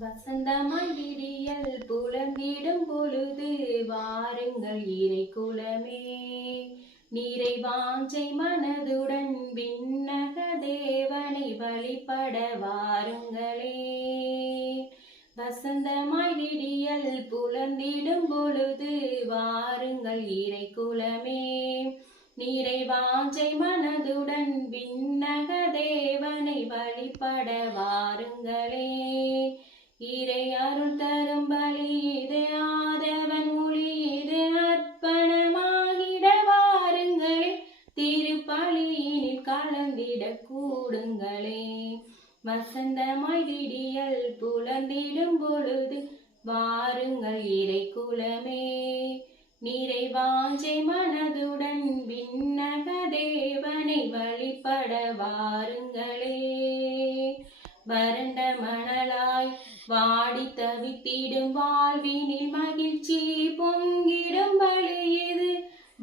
வசந்தமாய் விடியல் புலந்திடும் பொழுது வாருங்கள் இறை குலமே, நீரை வாஞ்சை மனதுடன் விண்ணக தேவனை வழிபட வாருங்களே. வசந்தமாய் விடியல் புலந்திடும் பொழுது வாருங்கள் இறை குலமே, நீரை வாஞ்சை மனதுடன் விண்ணக தேவனை வழிபட வாருங்களே. இறை அருள் தரும் பலி இது, ஆதவன் மொழி இது, அர்ப்பணமாகிட வாருங்களே. திருப்பலியினில் கலந்திட கூடுங்களே. வசந்தமாய் விடியல் புலந்திடும் பொழுது வாருங்கள் இறை குலமே, நீரை வாஞ்சை மனதுடன் விண்ணக தேவனை வழிபட வாருங்களே. வறண்ட மணலாய் வாடி தவித்திடும் வாழ்வினில் மகிழ்ச்சி பொங்கிடும் பலி இது.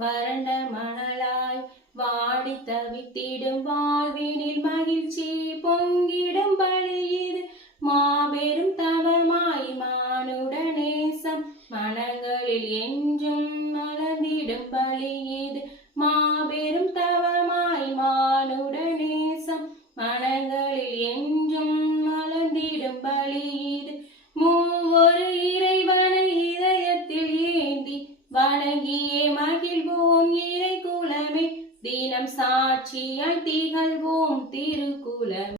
வறண்ட மணலாய் வாடி தவித்திடும் வாழ்வினில் மகிழ்ச்சி பொங்கிடும் பலி இது. மாபெரும் தவமாய் மானுட நேசம் மனங்களில் என்றும் மலர்ந்திடும் பலி இது. மாபெரும் தவமாய் மானுட நேசம் மனங்களில் என்றும் மலர்ந்திடும் பலி இது. மூவொரு இறைவனை இதயத்தில் ஏந்தி வணங்கியே மகிழ்வோம் இறை குலமே. தினம் சாட்சியாய் திகழ்வோம்